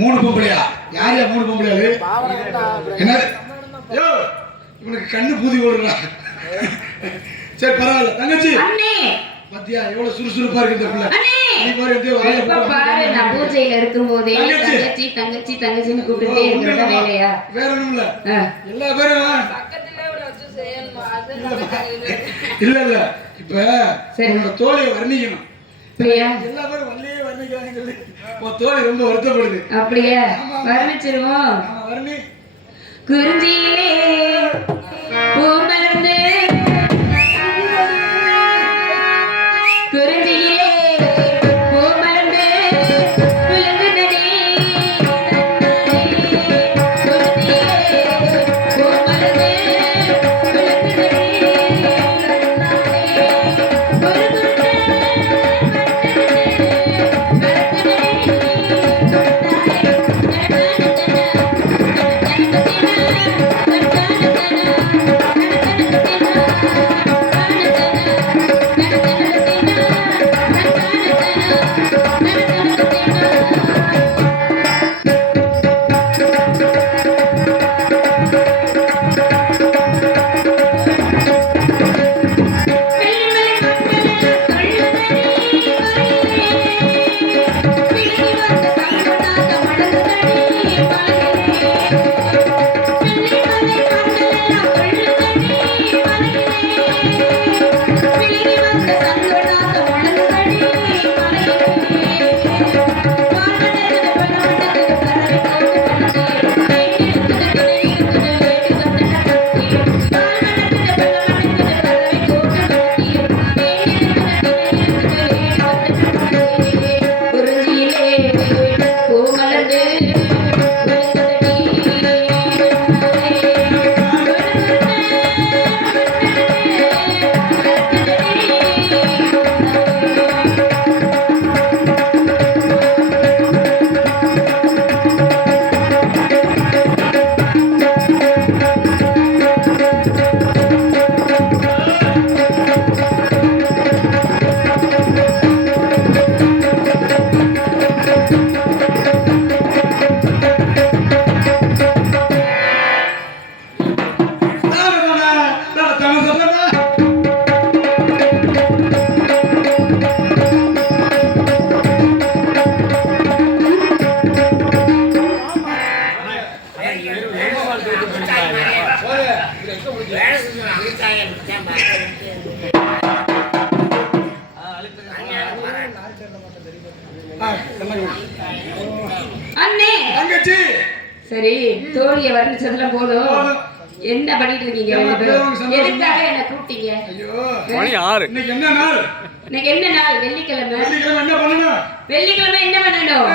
மூணு பொம்பளையா? யார் யா மூணு பொம்பளையா? என்ன யோ இவனுக்கு கண்ணு பூதி ஓடுறா. சரி பரவாயில்ல தங்கச்சி. அண்ணே பாத்தியா எவ்வளவு சுறுசுறுப்பா இருக்கு இந்த புள்ள. நீ பாரு அப்படியே வாயை போட்டு பாரு. நான் பூஜையில இருக்கும்போதே தங்கச்சி தங்கச்சி தங்கச்சின்னு கூப்பிட்டே இருக்கறத வேலையா? வேற ஒண்ணும் இல்ல. எல்லா பேரும் பக்கத்துல வச்சு செய்யணும். இல்ல இல்ல இப்ப உங்க தோழியை வர்ணிக்கணும். அப்படியே எல்லா பேரும் வள்ளியே வர்ணிக்கிறாங்க. உன் தோழி ரொம்ப வருத்தப்படுது. அப்படியே வர்ணிச்சிருவோம். வர்ணி. குறிஞ்சியிலே பூமலர்ந்து குறிஞ்சியிலே பூமலர்ந்து புலங்குதடி குறிஞ்சியிலே பூமலர்ந்து புலங்குதடி கண்ணகி. அண்ணே தங்கச்சி சரி தோழிய வர்ணிச்சதுல போதும் போதும். என்ன பண்ணிட்டு இருக்கீங்க ரெண்டு பேரும் எதுக்காக என்ன கூப்பிட்டீங்க ஐயோ மணி 6 இன்னைக்கு என்ன நாள்? இன்னைக்கு என்ன நாள் வெள்ளிக்கிழமை வெள்ளிக்கிழமை என்ன பண்ணணும்? வெள்ளிக்கிழமை என்ன பண்ணணும்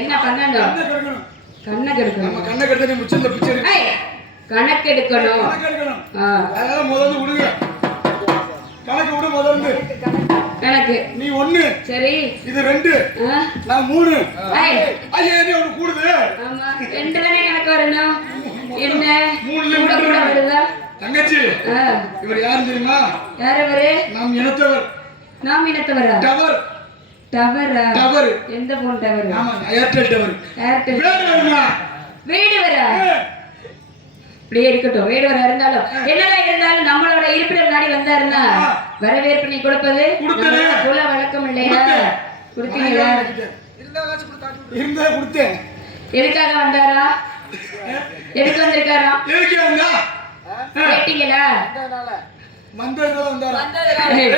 என்ன பண்ணணும் கண்ணை கெடுக்கணும். கணக்கு எடுக்கணும் நம்ம கண்ணை கெடுத்தா நீ முச்சல்ல பிச்சை எடுக்கணும். ஏய், கணக்கு எடுக்கணும் கணக்கு எடுக்கணும். ஆ, அதனால முதல்ல விடுங்க. கணக்கு விடு முதல்ல. கணக்கு நீ 1 சரி இது 2 ஆ, நான் 3. ஏய், ஐயா நீ ஒன்று கூடுது. ஆமா ரெண்டு தானே கணக்கு வரணும் என்ன மூணுல கூட கூட வருதா தங்கச்சி ஆ, இவர் யாரு தெரியுமா? யார் அவரு நாம் இனத்தவர். நாம் இனத்தவரா டவர் டவரா டவர். எந்த போன் டவர் ஆமா ஏர்டெல் டவர். ஏர்டெல் வேறு வருமா? வேடுவரா இப்படியே இருக்கட்டும் வேடுவரா இருந்தாலும் என்னதான் இருந்தாலும் நம்மளோட இருப்பிடம் நாடி வந்தாருன்னா வரவேற்பு கொடுப்பது கொடுத்தது. நம்ம குல வழக்கம் இல்லையா கொடுத்தீங்களா இருந்தா கொடுத்தேன். எதுக்காக வந்தாரா எதுக்கு வந்திருக்காரா எதுக்கு வந்தா? கேட்டீங்களா வந்ததுனால வந்தாரா? ஏய்,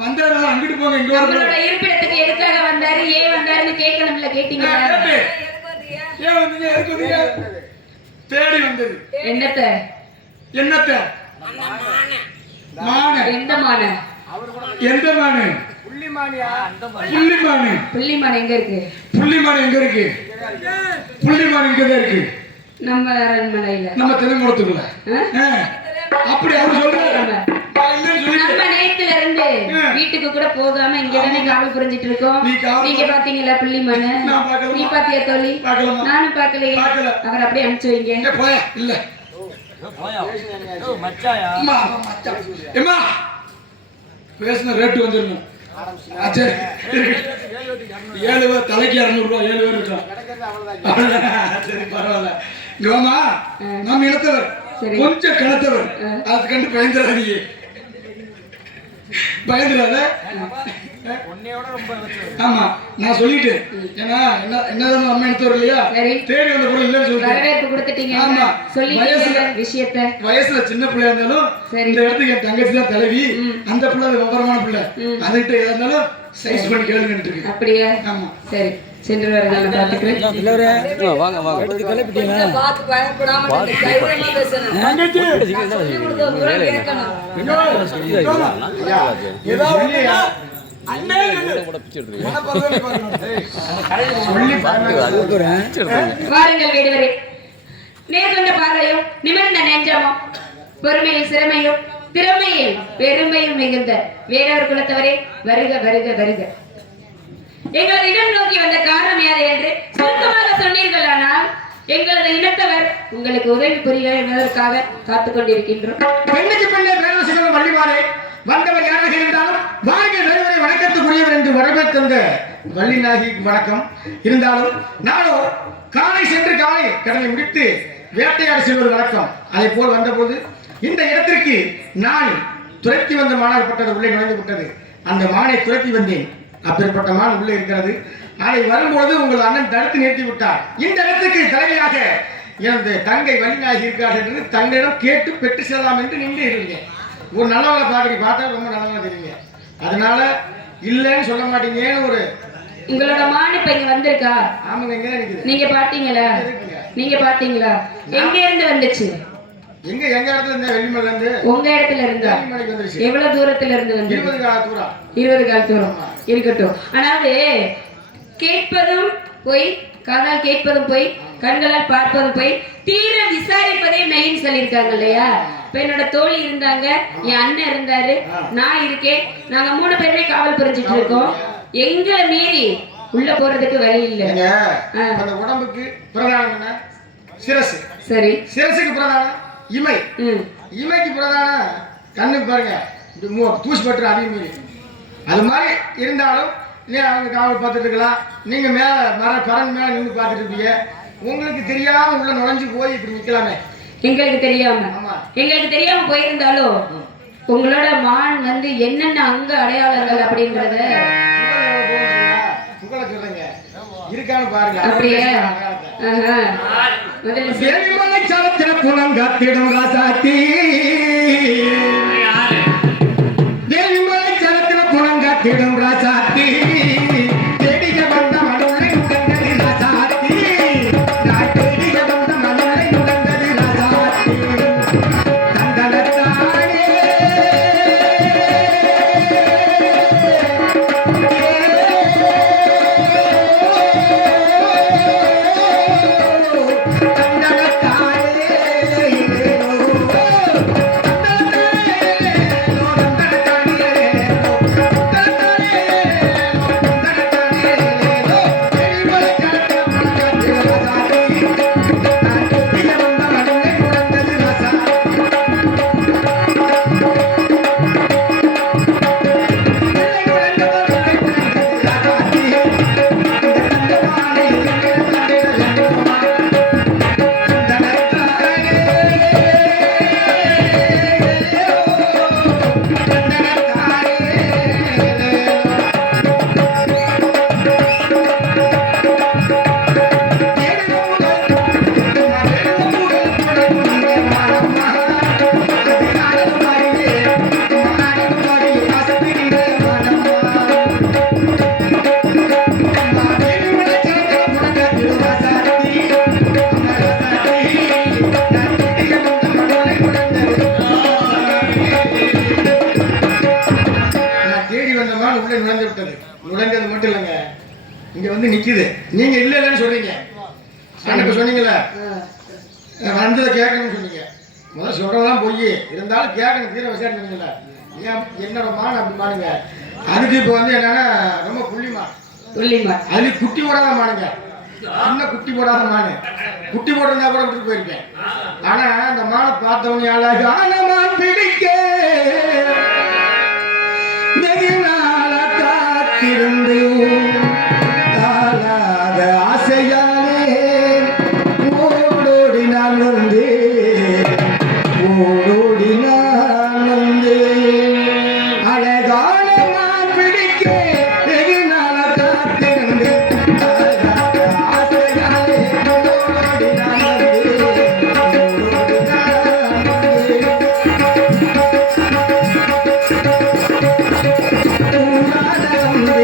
வந்ததுனால அங்கிட்டு போங்க இங்க நம்மளோட வரணும். இருப்பிடத்துக்கு எதுக்காக வந்தாரு ஏன் வந்தாருன்னு கேட்கணும்ல கேட்டீங்களா ஏன் வந்தீங்க? எதுக்கு வந்தீங்க? தேடி வந்தது. என்னத்த என்னத்த? மானு. எந்த மான எந்த மானு? புள்ளி மானு. புள்ளி மான எங்க இருக்கு புள்ளி மானு எங்க இருக்கு? புள்ளி மானு இங்கதான் இருக்கு. நம்ம அரண்மனையில நம்ம தெலுங்குளத்துக்குள்ள. ஆ? அப்படி அவர் சொல்றாரு. ஆமா. நான் இல்லைன்னு சொல்லிட்டு. நம்ம நேத்துல இருந்து வீட்டுக்கு கூட போகாம இங்க தானே காவல் புரிஞ்சிட்டு இருக்கோம் நீ காவல் நீங்க பாத்தீங்களா புள்ளிமான நான் பார்க்கல. நீ பாத்தியா தோழி பார்க்கலம்மா. நானும் பாக்கலையே பார்க்கல. அவர் அப்படியே அனுப்பிச்சு வைங்க ஏய், போயா இல்ல மச்சாயா அம்மா மச்சான். எம்மா பேசின ரேட்டு வந்துடணும். சரி 7 பேர் தலைக்கு 200 ரூபாய் 7 பேர் இருக்கோம். சரி பரவாயில்ல. கோமா நம்ம இனத்தவர் சரி. கொஞ்சம் கணத்தவர் அதை கண்டு பயந்துடாதீங்க. பயந்துடாத. ஆமா நான் சொல்லிட்டேன். ஏன்னா என்னதான் நம்ம இனத்தவர் இல்லையா? சரி. தேடி வந்த பொருள் இல்லைன்னு சொல்லிட்டேன். வரவேற்பு கொடுத்துட்டீங்க ஆமா. சொல்லிட்டீங்க விஷயத்த வயசுல சின்ன பிள்ளையா இருந்தாலும் சரி. இந்த இடத்துக்கு என் தங்கச்சி தான் தலைவி. அந்த பிள்ளை அது விவரமான பிள்ளை. அதுகிட்ட எதா இருந்தாலும் சைஸ் பண்ணி கேளுங்கன்னு இருக்கு. அப்படியா ஆமா சரி சென்று வர நான் பாத்துக்கிறேன் வாங்க வாங்க தங்கச்சி ஏதாவது இல்லையா? சொல்லி வாருங்கள் வேடுவரே நேர்கொண்ட பார்வையும் நிமிர்ந்த நெஞ்சமும் பொறுமையில் சிறமையும் திறமையில் பெருமையும் மிகுந்த வேறவர் குலத்தவரே வருக வருக வருக எங்களது இடம் நோக்கி வந்த காரணம் யாது என்று சுருக்கமாக சொன்னீர்களானால் எங்களது இனத்தவர் உங்களுக்கு உதவி புரிய என்பதற்காக காத்துக் கொண்டிருக்கின்றோம் பெண்ணுக்கு பெண்ணே பேரரசுகளும் வள்ளிமாரே வந்தவர் யாராக இருந்தாலும் வாழ்க்கை வேறுவரை வணக்கத்துக்குரியவர் என்று வரவேற்கின்ற வள்ளிநாயகிக்கு வணக்கம். இருந்தாலும் நானும் காலை சென்று காலை கடனை முடித்து வேட்டையாடி செல்வது வணக்கம். அதை போல் வந்தபோது இந்த இடத்திற்கு நான் துரத்தி வந்த மாணவப்பட்டது உள்ளே நுழைந்து விட்டது. அந்த மானை துரத்தி வந்தேன். அப்பேற்பட்ட மான் உள்ளே இருக்கிறது. அதை வரும்போது உங்கள் அண்ணன் தடுத்து நிறுத்தி விட்டார். இந்த இடத்துக்கு தலைமையாக எனது தங்கை வள்ளிநாயகி இருக்கிறார் என்று தங்களிடம் கேட்டு பெற்று செல்லலாம் என்று நின்று இருந்தேன். ஒரு நல்லவங்களை பாக்குறீங்க, பார்த்தா ரொம்ப நல்லவங்க தெரியுங்க. அதனால இல்லைன்னு சொல்ல மாட்டீங்கன்னு ஒரு உங்களோட மான் இப்ப இங்க வந்திருக்கா ஆமாங்க எங்க இருக்குது நீங்க பாத்தீங்களா நீங்க பாத்தீங்களா எங்க இருந்து வந்துச்சு எங்க எங்க இடத்துல இருந்த வெள்ளிமலைல இருந்து உங்க இடத்துல இருந்தா வெள்ளிமலைக்கு வந்துருச்சு. எவ்வளவு தூரத்துல இருந்து வந்து 20 கால தூரம் 20 கால் தூரம் இருக்கட்டும். அதாவது கேட்பதும் போய் காதால் கேட்பதும் போய் கண்களால் பார்ப்பதும் போய் தீர விசாரிப்பதே மெயின் சொல்லியிருக்காங்க இல்லையா? இப்ப என்னோட தோழி இருந்தாங்க, என் அண்ணன் இருந்தாரு, நான் இருக்கேன். நாங்க 3 பேருமே காவல் புரிஞ்சிட்டு இருக்கோம். எங்களை மீறி உள்ள போறதுக்கு வழி இல்லை. அந்த உடம்புக்கு பிரதானம் என்ன? சிரசு. சரி சிரசுக்கு பிரதானம் இமை. இமைக்கு பிரதானம் கண்ணுக்கு பாருங்க தூசி பற்று அதிகம் மீறி. அது மாதிரி இருந்தாலும் நீ அவங்க காவல் பார்த்துட்டு இருக்கலாம். நீங்க மேல பரன் மேல நின்று பார்த்துட்டு இருப்பீங்க. உங்களுக்கு தெரியாம உள்ள நுழைஞ்சு போய் இப்படி நிக்கலாமே. எங்களுக்கு தெரியாம போயிருந்தாலும் உங்களோட மான் வந்து என்னென்ன அங்க அடையாளங்கள் அப்படின்றத இருக்கான்னு பாருங்க. அப்படியே தேவிமலை சலத்திர புலங்காத்திடும் ராசாத்தி. தேவிமலை சலத்திர புலங்காத்திடும் ராசாத்தி. தேடிக்க வந்த துளைஞ்சது மட்டும் இல்லைங்க, இங்க வந்து நிக்குது. நீங்க இல்லைன்னு சொல்றீங்க. இப்ப சொன்னீங்கல்ல வந்ததை கேட்கணும்னு சொன்னீங்க. முதல்ல சொல்றதெல்லாம் பொய் இருந்தாலும் கேட்கணும், தீர விசாரிச்சீங்கல்ல. ஏன் என்னோட மான் அப்படி மானுங்க. அதுக்கு இப்ப வந்து என்னன்னா ரொம்ப புள்ளிமா அதுல குட்டி போடாத மானுங்க. சின்ன குட்டி போடாத மானு. குட்டி போட்டிருந்தா கூட விட்டு போயிருப்பேன். ஆனா அந்த மானை பார்த்தவங்க அழகான மான் பிடிக்க வெகு நாள காத்திருந்து தாளாத ஆசையாலே ஓடோடி நான் வந்து ஓடோடி நான் வந்து அழகான மான் பிடிக்க வெகு நாள காத்திருந்து தாளாத ஆசையாலே ஓடோடி நான் வந்து ஓடோடி நான் வந்து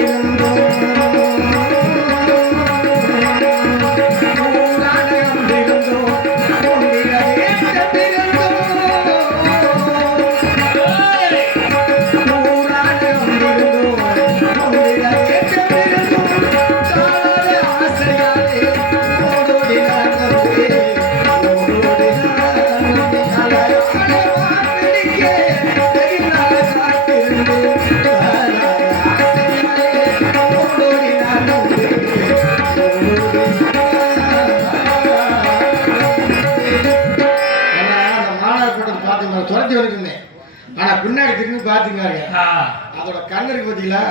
துரத்தி வந்துருந்தேன். ஆனா பின்னாடி திரும்பி பாத்தீங்க அதோட கண்ணு இருக்கு பாத்தீங்களா,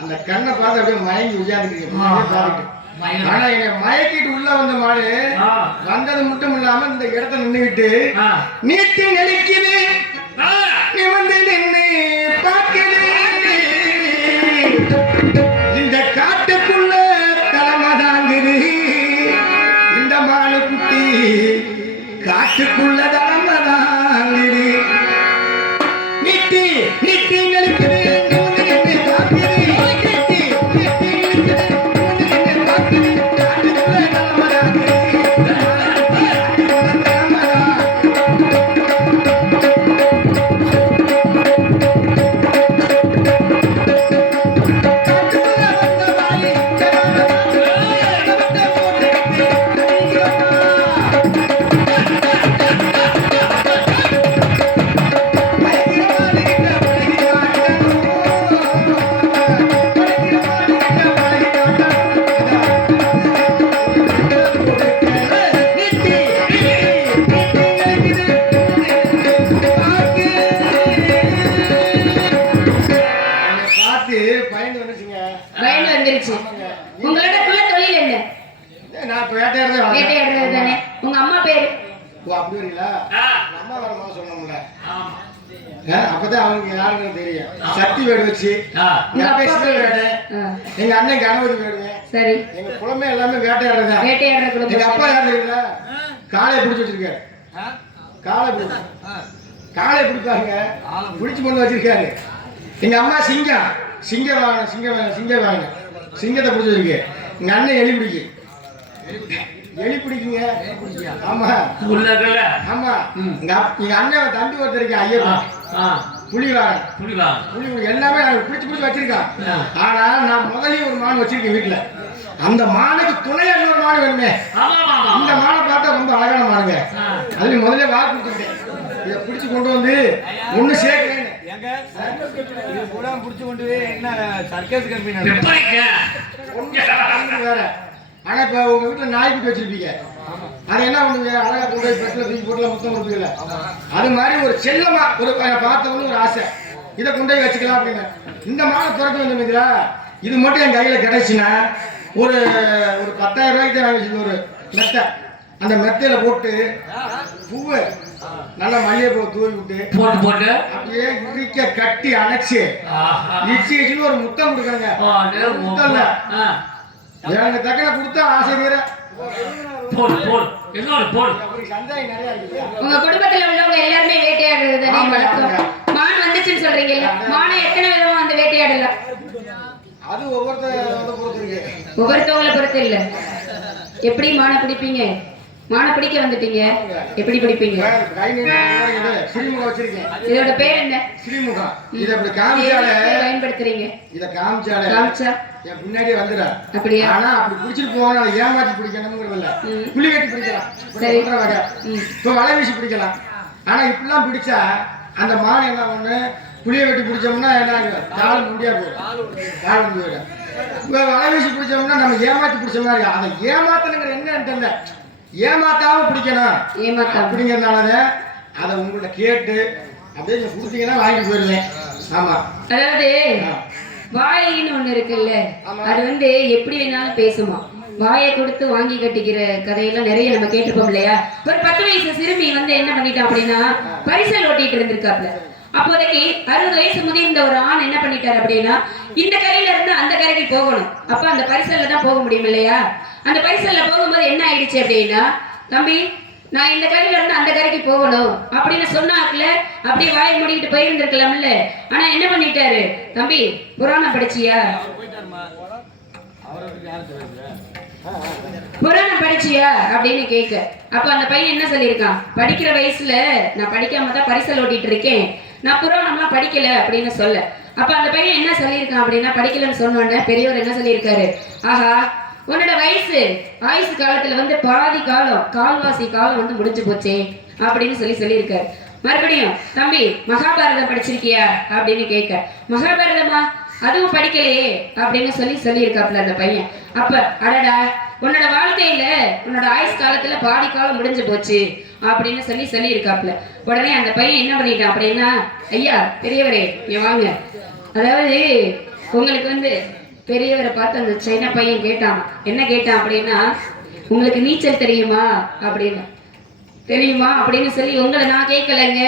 அந்த கண்ணை பார்த்து அப்படியே மயங்கி உட்கார்ந்துருக்கீங்க. ஆனா என்னை மயக்கிட்டு உள்ள வந்த மாடு வந்தது மட்டும் இல்லாம இந்த இடத்த நின்றுகிட்டு நீட்டி நெளிக்குது, நிமிர்ந்து நின்று பார்க்குது. இந்த காட்டுக்குள்ள தலைமை தாங்குது இந்த மாடு குட்டி, காட்டுக்குள்ள தலைமை தாங்குது. நீட்டி நீட்டி நெளிக்குது, நிமிர்ந்து நின்று பார்க்குது. நீட்டி நீட்டி நெளிக்குது, நிமிர்ந்து நின்று பார்க்குது. காட்டுக்குள்ள தலைமை தாங்குது. பயந்து வந்துருச்சு. உங்களோட குல தொழில் என்ன? நான் இப்ப வேட்டையாடுறேன். வேட்டையாடுறது தானே. உங்க அம்மா பேரு? ஓ அப்படி வரீங்களா? அம்மா வரமா சொன்னோம்ல. அப்பதான் அவனுக்கு யாருன்னு தெரியும். சக்தி வேடு வச்சு வேடு, எங்க அண்ணன் கணபதி வேடுங்க. சரி, எங்க குலமே எல்லாமே வேட்டையாடுறதா. வேட்டையாடுற குலம். எங்க அப்பா யாரு தெரியுங்களா? காளையை பிடிச்சி வச்சிருக்காரு. காளை பிடிப்பாங்க, பிடிச்சு கொண்டு வச்சிருக்காரு. எங்க அம்மா சிங்கம், சிங்கத்தை பிடிச்சி வச்சிருக்கு. எங்க அண்ணன் எலி பிடிக்கும். எலி பிடிக்குங்க. ஆமா ஆமா. எங்க அண்ணன் தம்பி ஒருத்தர் இருக்கு ஐயப்பன், புலி எல்லாமே பிடிச்சு வச்சிருக்கான். ஆனா நான் முதலையும் ஒரு மான் வச்சிருக்கேன் வீட்டுல. அந்த மானுக்கு துணையா இன்னொரு மான் வேணுமே. இந்த மானை பார்த்தா ரொம்ப அழகான மானுங்க. அதுல முதல்ல வாக்கு கொடுத்துட்டேன். இதை பிடிச்சு கொண்டு வந்து ஒண்ணு சேர்க்கிறேன். பிடிச்சு கொண்டு என்ன சர்க்கஸ் கம்பெனி வேற. ஆனா இப்ப உங்க வீட்டுல நாய்க்குட்டி வச்சிருப்பீங்க. அது என்ன பண்ணுவீங்க? அழகா கொண்டு போய் பெட்ல தூக்கி போட்டுல மொத்தம் கொடுப்பீங்கல்ல. அது மாதிரி ஒரு செல்லமா ஒரு பார்த்தவங்க ஒரு ஆசை, இதை கொண்டு போய் வச்சுக்கலாம் அப்படின்னு. இந்த மாலை துரத்து வந்துருந்தீங்களா, இது மட்டும் என் கையில கிடைச்சுன்னா ஒரு 10,000 ரூபாய்க்கு தான் வாங்கி ஒரு மெத்தை. அந்த மெத்தையில போட்டு பூவை நல்லா மல்லிகைப்பூ தூவி விட்டு போட்டு அப்படியே இறுக்க கட்டி அணைச்சு இச்சு ஒரு முத்தம் கொடுக்கணுங்க. முத்தம் இல்ல, எனக்கு தக்கன கொடுத்தா ஆசை தீர. உங்க குடும்பத்துல உள்ளவங்க எல்லாருமே வேட்டையாடுறது தானே வழக்கம். மான் வந்துச்சுன்னு சொல்றீங்கல்ல, மானை எத்தனை விதமா வந்து வேட்டையாடலாம்? அது ஒவ்வொருத்தவங்களை பொறுத்து இல்ல. எப்படி மானை பிடிப்பீங்க? மான பிடிக்க வந்துட்டீங்க. எப்படி பிடிப்பீங்க? கை நீட்டு ஸ்ரீமுகம் வச்சிருக்கேன். இதோட பேர் என்ன? ஸ்ரீமுகம். இத இப்படி காமிச்சாலே பயன்படுத்துறீங்க. இத காமிச்சா என் பின்னாடியே வந்துடா. அப்படியா? ஆனா அப்படி பிடிச்சிட்டு போனா ஏமாத்தி பிடிக்கணும்ங்கிறது இல்ல. புலி வெட்டி பிடிக்கலாம். சரி. இப்ப வலை வீசி பிடிக்கலாம். ஆனா இப்படிலாம் பிடிச்சா அந்த மான் என்ன ஒண்ணு புளிய வெட்டி பிடிச்சோம்னா என்ன ஆகும்? கால் முடியா போயிடும். கால் முடி போயிடும். இப்ப வலை வீசி பிடிச்சோம்னா நம்ம ஏமாத்தி பிடிச்ச மாதிரி. அதை ஏமாத்தணுங்கிற என்னன்னு தெரியல. ஏமாத்தாம பிடிக்கணும் அப்படிங்கறதுனாலதான் அதை உங்கள்ட்ட கேட்டு அப்படியே நீங்க கொடுத்தீங்கன்னா வாங்கிட்டு போயிருவேன். ஆமா, அதாவது வாயின்னு ஒண்ணு இருக்குல்ல, அது வந்து எப்படி வேணாலும் பேசுமா. வாயை கொடுத்து வாங்கி கட்டிக்கிற கதையெல்லாம் நிறைய நம்ம கேட்டுப்போம் இல்லையா? ஒரு 10 வயசு சிறுமி வந்து என்ன பண்ணிட்டா அப்படின்னா பரிசல் ஓட்டிட்டு இருந்திருக்காப்ல. அப்போதைக்கு 60 வயசு முதிர்ந்த ஒரு ஆண் என்ன பண்ணிட்டாரு அப்படின்னா இந்த கரையில இருந்து அந்த கரைக்கு போகணும். அப்ப அந்த பரிசல்ல தான் போக முடியும் இல்லையா? அந்த பரிசல்ல போகும்போது என்ன ஆயிடுச்சு அப்படின்னா, தம்பி நான் இந்த கரையில இருந்து அந்த கரைக்கு போகணும் அப்படின்னு சொன்னாக்குல அப்படியே வாயை மூடிக்கிட்டு போயிருந்திருக்கலாம்ல. ஆனா என்ன பண்ணிட்டாரு, தம்பி புராணம் படிச்சியா? புராணம் படிச்சியா அப்படின்னு கேட்க. அப்ப அந்த பையன் என்ன சொல்லியிருக்கான், படிக்கிற வயசுல நான் படிக்காம தான் பரிசல் ஓட்டிட்டு இருக்கேன், நான் புராணம்லாம் படிக்கல அப்படின்னு சொல்ல. அப்ப அந்த பையன் என்ன சொல்லியிருக்கான் அப்படின்னா, படிக்கலன்னு சொன்னோன்னே பெரியவர் என்ன சொல்லியிருக்காரு, ஆஹா உன்னோட ஆயுசு காலத்துல வந்து பாதி காலம் கால்வாசி காலம் வந்து முடிஞ்சு போச்சே அப்படின்னு சொல்லியிருக்காரு. மறுபடியும் தம்பி மகாபாரதம் படிச்சிருக்கியா அப்படின்னு கேட்க. மகாபாரதமா? அதுவும் படிக்கலையே அப்படின்னு சொல்லியிருக்காப்ல அந்த பையன். அப்ப அடடா உன்னோட வாழ்க்கையில உன்னோட ஆயுசு காலத்துல பாதி காலம் முடிஞ்சு போச்சு அப்படின்னு சொல்லியிருக்காப்ல. உடனே அந்த பையன் என்ன பண்ணிட்டான் அப்படின்னா, ஐயா பெரியவரே இங்க வாங்க. அதாவது உங்களுக்கு வந்து பெரியவரை பார்த்து அந்த சைனா பையன் கேட்டான். என்ன கேட்டான் அப்படின்னா, உங்களுக்கு நீச்சல் தெரியுமா அப்படின்னு. தெரியுமா அப்படின்னு சொல்லி உங்களை நான் கேட்கலங்க,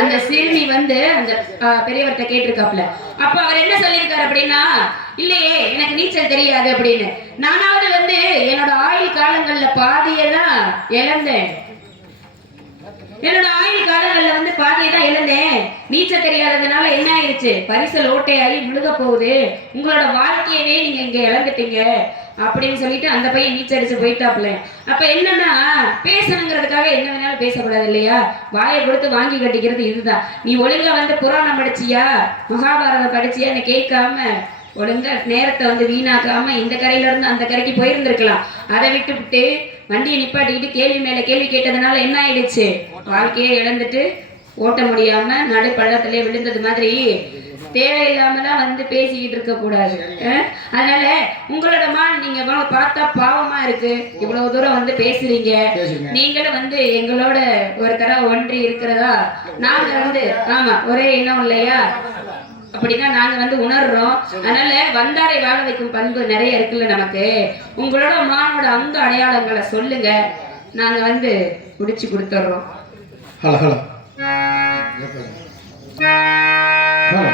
அந்த சிறுமி வந்து அந்த பெரியவர்கிட்ட கேட்டிருக்காப்ல. அப்ப அவர் என்ன சொல்லியிருக்காரு அப்படின்னா, இல்லையே எனக்கு நீச்சல் தெரியாது அப்படின்னு. நானாவது வந்து என்னோட ஆயுள் காலங்கள்ல பாதியெல்லாம் இழந்தேன். என்னோட ஆயுள் காலங்கள்ல வந்து பாதியை தான் இழந்தேன். நீச்சல் தெரியாததுனால என்ன ஆயிடுச்சு, பரிசல் ஓட்டையாகி முழுக போகுது, உங்களோட வாழ்க்கையவே நீங்க இங்க இழந்துட்டீங்க அப்படின்னு சொல்லிட்டு அந்த பையன் நீச்சல் அடிச்சு போயிட்டாப்ல. அப்ப என்னன்னா பேசணுங்கிறதுக்காக என்ன வேணாலும் பேசக்கூடாது இல்லையா? வாயை கொடுத்து வாங்கி கட்டிக்கிறது இதுதான். நீ ஒழுங்கா வந்து புராணம் படிச்சியா மகாபாரதம் படிச்சியான்னு கேட்காம ஒழுங்கா நேரத்தை வந்து வீணாக்காம இந்த கரையில இருந்து அந்த கரைக்கு போயிருந்திருக்கலாம். அதை விட்டு வண்டியை நிப்பாட்டிக்கிட்டு கேள்வி மேல கேள்வி கேட்டதுனால என்ன ஆயிடுச்சு, வாழ்க்கையே இழந்துட்டு ஓட்ட முடியாம நடு பள்ளத்திலே விழுந்தது மாதிரி தேவையில்லாமலாம் வந்து பேசிக்கிட்டு இருக்க கூடாது. அதனால உங்களோட மான் நீங்க பார்த்தா பாவமா இருக்கு, இவ்வளவு தூரம் வந்து பேசுறீங்க. நீங்களும் வந்து எங்களோட ஒரு தடவை ஒன்றி இருக்கிறதா நாங்க வந்து ஆமா ஒரே இனம் இல்லையா, அப்படிதான் நாங்க வந்து உணர்றோம். அதனால வந்தாரை வாழ வைக்கும் பண்பு நிறைய இருக்குல்ல நமக்கு. உங்களோட மானோட அங்க அடையாளங்களை சொல்லுங்க, நாங்க வந்து முடிச்சு கொடுத்துறோம். Hello hello hello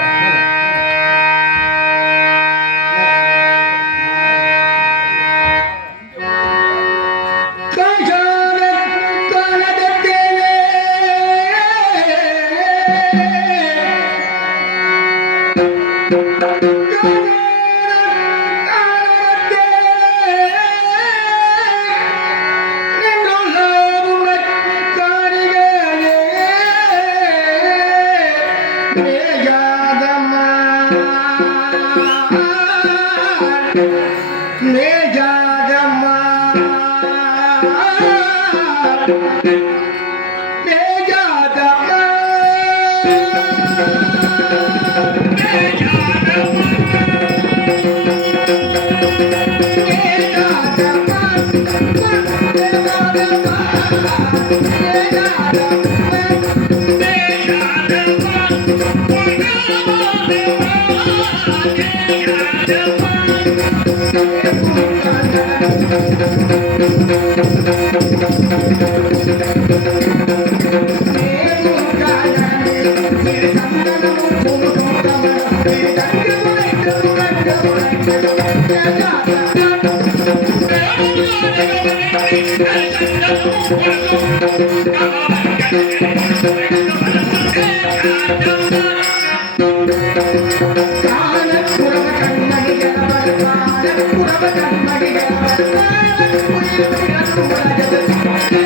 Thank you.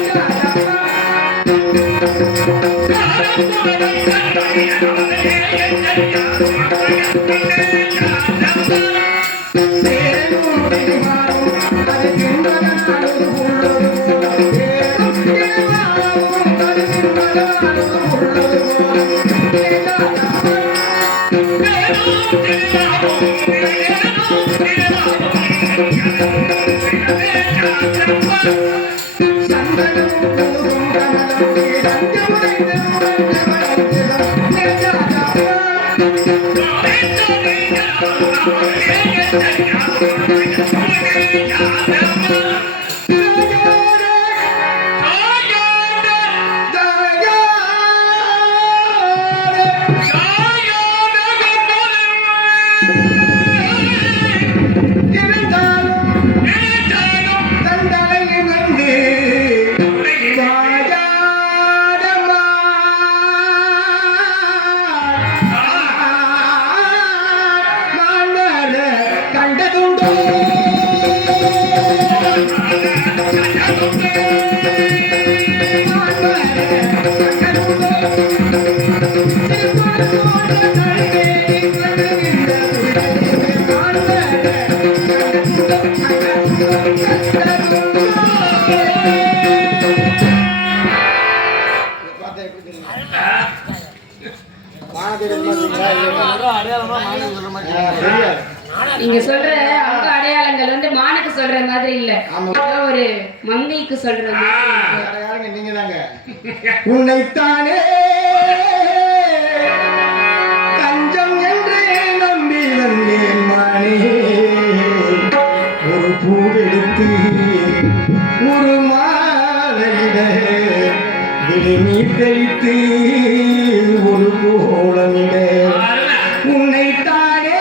நீங்க சொல்ற அங்க அடையாளங்கள் வந்து மானுக்கு சொல்ற மாதிரி இல்ல, ஒரு மங்கைக்கு சொல்ற மாதிரி. நீங்க தாங்க உன்னைத்தானே தஞ்சம் என்று நம்பி வந்தேன் மானே, ஒரு பூவெடுத்து ஒரு மாலையிட விழிநீர் தெளித்து ஒரு கோலமிட உன்னைத்தானே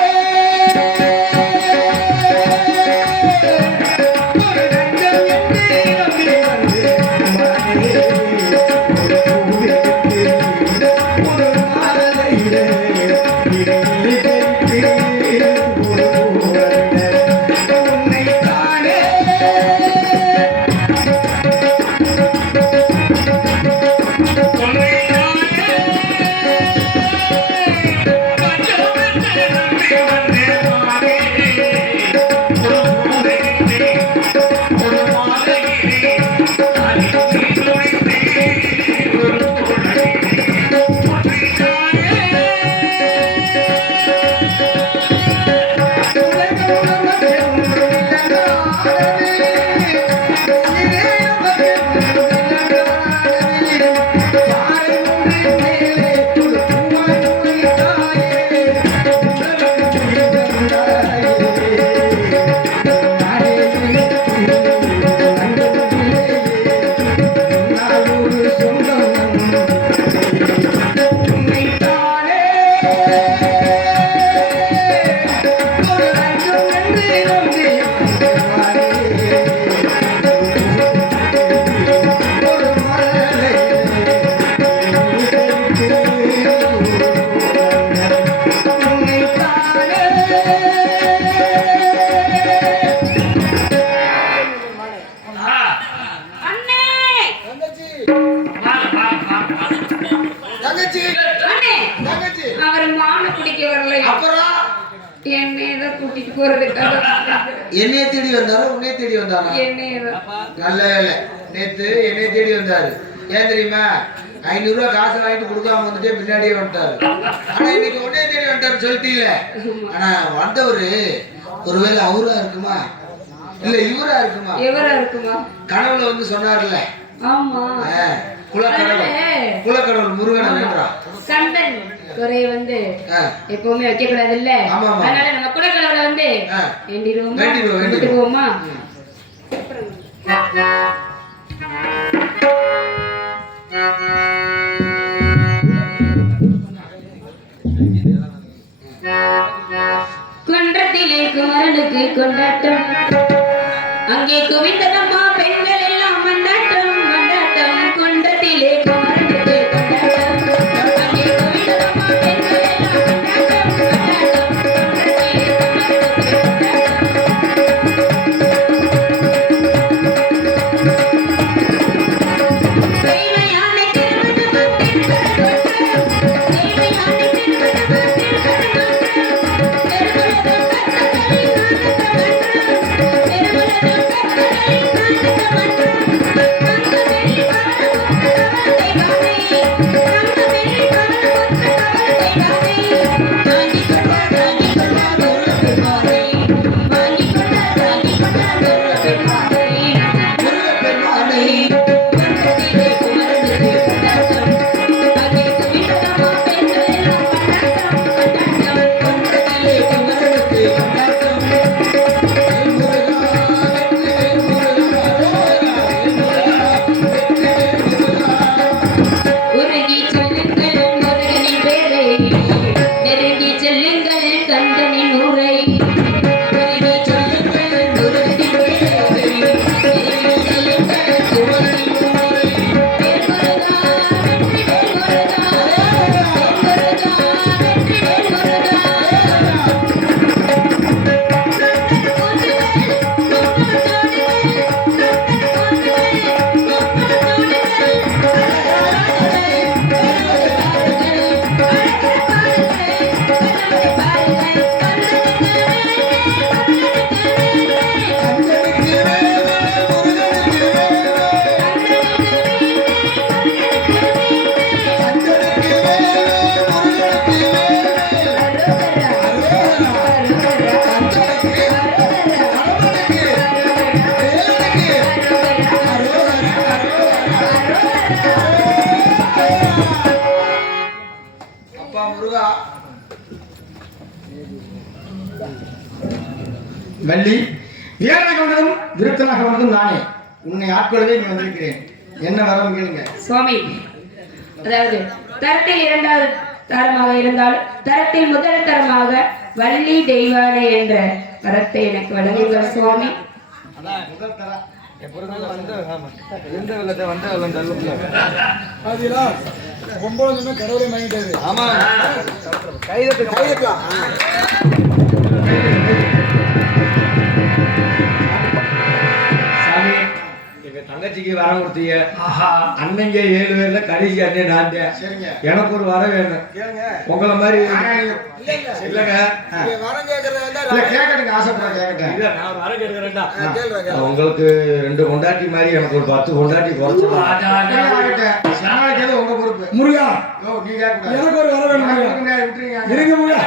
என்னைய தேடி வந்தாரோ உன்னைய தேடி வந்தாரா? நல்ல வேலை, நேத்து என்னைய தேடி வந்தாரு. ஏன் தெரியுமா? 500 ரூபாய் காசு வாங்கிட்டு கொடுக்காம வந்துட்டே பின்னாடியே வந்துட்டாரு. ஆனா இன்னைக்கு உன்னைய தேடி வந்துட்டாரு சொல்லிட்டீல. ஆனா வந்தவரு ஒருவேளை அவரா இருக்குமா இல்ல இவரா இருக்குமா? இவரா இருக்குமா? கனவுல வந்து சொன்னார்ல. ஆமா, குலக்கடவுள் முருகனை வேண்டாம். கண்டன் குறை வந்து எப்பவுமே வைக்க கூடாது இல்ல, அதனால நம்ம குலக்கடவுளை வந்து வேண்டிடுவோமா? குன்றத்திலே குமரனுக்கு கொண்டாட்டம், அங்கே குவிந்ததம்மா பெண்கள் எல்லாம் மண்டாட்டம் மண்டாட்டம். குன்றத்திலே குமரனுக்கு கொண்டாட்டம், அங்கே குவிந்ததம்மா பெண்கள் எல்லாம் மண்டாட்டம் மண்டாட்டம். குன்றத்திலே குமரனுக்கு கொண்டாட்டம். செய்மையான திருமணத்தில் கரகோட்டம், செய்மையான திருமணத்தில் கரகோட்டம். பெருகுலகம் கத்தகளின் நாதத்தை வள்ளி, வீரனாக வந்ததும் விருத்தனாக வந்ததும் நானே. உன்னை ஆட்கொள்ளவே நீ வந்திருக்கிறேன். என்ன வரம் கேளுங்க சுவாமி. அதாவது தரத்தில் இரண்டாவது தரமாக இருந்தாலும் தரத்தில் முதல் தரமாக வள்ளி தெய்வானை என்ற வரத்தை எனக்கு வழங்குங்கள் சுவாமி. கடவுளை வாங்கிட்டாரு. சாமி, எங்க தங்கச்சிக்கு வரம் கொடுத்தீங்க. அன்னைங்க 7 பேர்ல கடைசி அண்ணன் நான் தான். எனக்கு ஒரு வரம் வேணும். உங்களை மாதிரி இல்லைங்க. கேட்கறதுக்கு ஆசைப்பட கேட்கட்டேன். இல்ல, நான் ஒரு வரம் கேட்கிறேன்டா. உங்களுக்கு 2 கொண்டாட்டி மாதிரி எனக்கு ஒரு 10 கொண்டாட்டி குறைச்சலாம். உங்க பொறுப்பு. முருகா, ஓ, நீ கேட்க எனக்கு ஒரு வர வேணும் முருகா. விட்டுறீங்க. இருங்க முருகா.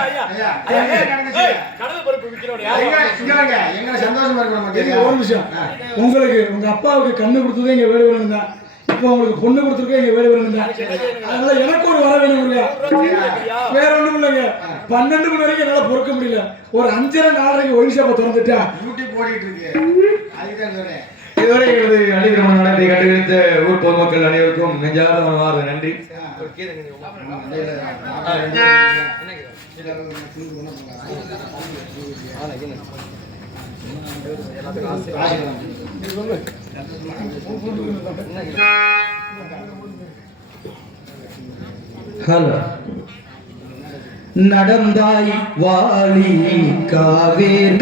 எங்களை சந்தோஷமா இருங்க, ஒரு நிமிஷம். உங்களுக்கு உங்க அப்பாவுக்கு கண்ணு கொடுத்ததே எங்க வேடு வேணும் தான். இப்போ உங்களுக்கு பொண்ணு கொடுத்துருக்கே எங்க வேடு வேணும் தான். அதனால எனக்கு ஒரு வர வேணும் முருகா. வேற ஒண்ணும் இல்லைங்க. 12 மணி வரைக்கும் என்னால பொறுக்க முடியல. ஒரு 5:30 4:30 ஒயின் ஷாப்பை திறந்துட்டா யூடியூப் ஓடிட்டு இருக்கு. அதுதான் சொல்றேன். இதுவரை எங்களது அணி திருமண நடத்தை கண்டுபிடித்த ஊர் பொதுமக்கள் அனைவருக்கும் நெஞ்சார்ந்த மனமார்ந்த நன்றி. ஹலோ. நடந்தாய் வாலி காவேரி,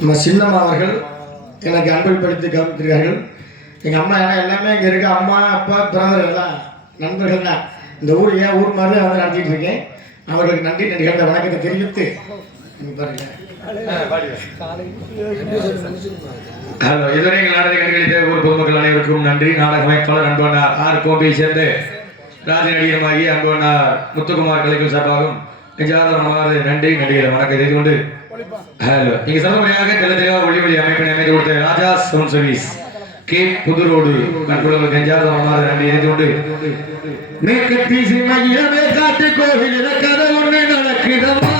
நம்ம சின்னம்மா அவர்கள் எனக்கு அன்பளிப்படுத்தி கவனித்திருக்கிறார்கள். எங்கள் அம்மா ஏன்னா எல்லாமே இங்கே இருக்க அம்மா அப்பா பிரதர் எல்லாம் நண்பர்கள் தான். இந்த ஊர் ஏன் ஊர் மாதிரி வந்து நடத்திட்டு இருக்கேன். அவர்களுக்கு நன்றி நிகழ்ந்த வணக்கத்தை தெரிவித்து பாருங்க. ஹலோ, இதுவரை எங்கள் நாடகத்தை கண்களித்த ஊர் பொதுமக்கள் அனைவருக்கும் நன்றி. நாடக அமைப்பாளர் அன்பனார் ஆர் கோம்பையை சேர்ந்து ராஜ நடிகரமாகி அன்பனார் முத்துக்குமார் கலைகள் சார்பாகவும் நெஞ்சார்ந்த நன்றி நடிகர் வணக்கம் செய்து கொண்டு ஹலோ, இங்க சமமுறையாக தெளிவாக ஒளி அமைப்பினை அமைத்து கொடுத்த ராஜா சவுண்ட் சர்வீஸ் கே புதுரோடு நண்பர்களுக்கு நெஞ்சார்ந்த நன்றி செய்து கொண்டு மேற்கத்தி சிமையிலே காட்டு கோவில் கதை ஒன்று நடக்கிறமா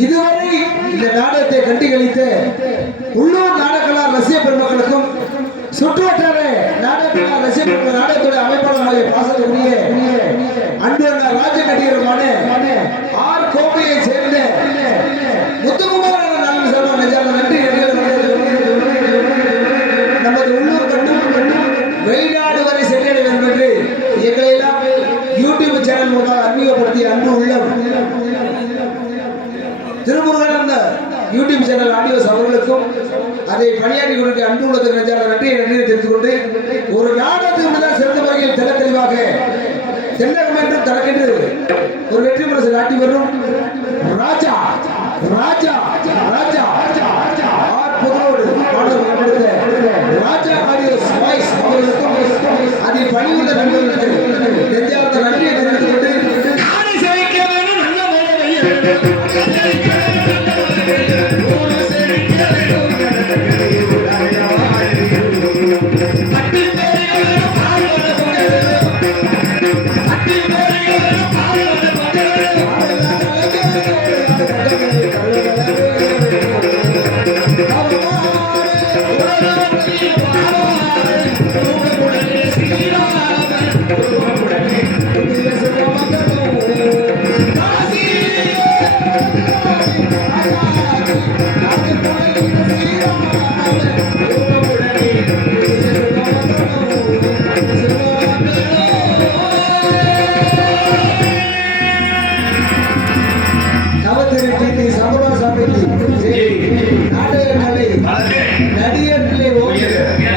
இதுவரை இந்த நாடகத்தை கண்டுகளித்த உள்ளூர் நாடகங்களார் ரசிக பெருமக்களுக்கும் சுற்றுவட்டார நாடகங்களார் ரசிக பெருமக்கள் நாடகத்துடைய அமைப்பாளர்களுடைய பாசத்துக்குரிய அன்பு ராஜ நடிகருமான ஆர் கோம்பையை சேர்ந்த முத்துக்குமார் நான்கு சார்பாக நெஞ்சார்ந்த நன்றி நமது உள்ளூர் கட்டும் வெளிநாடு வரை சென்றடைய வேண்டும் என்று எங்களை எல்லாம் யூடியூப் சேனல் மூலமாக அறிமுகப்படுத்திய அன்பு உள்ளம் திருமுருகன் அந்த யூடியூப் சேனல் ஆடியோஸ் அவர்களுக்கும் அதை பணியாற்றி கொடுக்க அன்பு உள்ளத்துக்கு நெஞ்சார்ந்த நன்றியை தெரிவித்துக் கொண்டு ஒரு நாடகத்துக்கு முதல் சிறந்த முறையில் தெல்ல தெளிவாக தென்னகம் என்றும் தனக்கென்று ஒரு வெற்றி முரசு நாட்டி வரும் ராஜா ராஜா ராஜா ஆர் புதுரோடு பாடல்கள் ராஜா ஆடியோஸ் வாய்ஸ் அவர்களுக்கும் அதில் பணியுள்ள நண்பர்களுக்கு நெஞ்சார்ந்த நன்றியை தெரிவித்துக் கொண்டு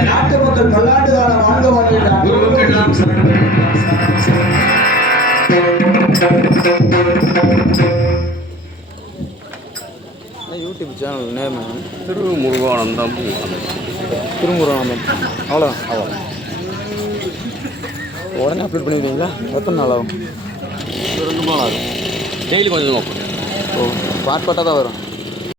நாட்டு மக்கள் பல்லாண்டு காலம் வாழ்க வாழ்கிறார். YouTube channel name Thirumuruganandam. Thirumuruganandam அவ்வளோ உடனே அப்லோட் பண்ணிடுவீங்களா? எத்தனை நாள் ஆகும்? 2 நாள் ஆகும். டெய்லி கொஞ்சம் ஓ பார்ட் பார்ட்டாக தான் வரும்.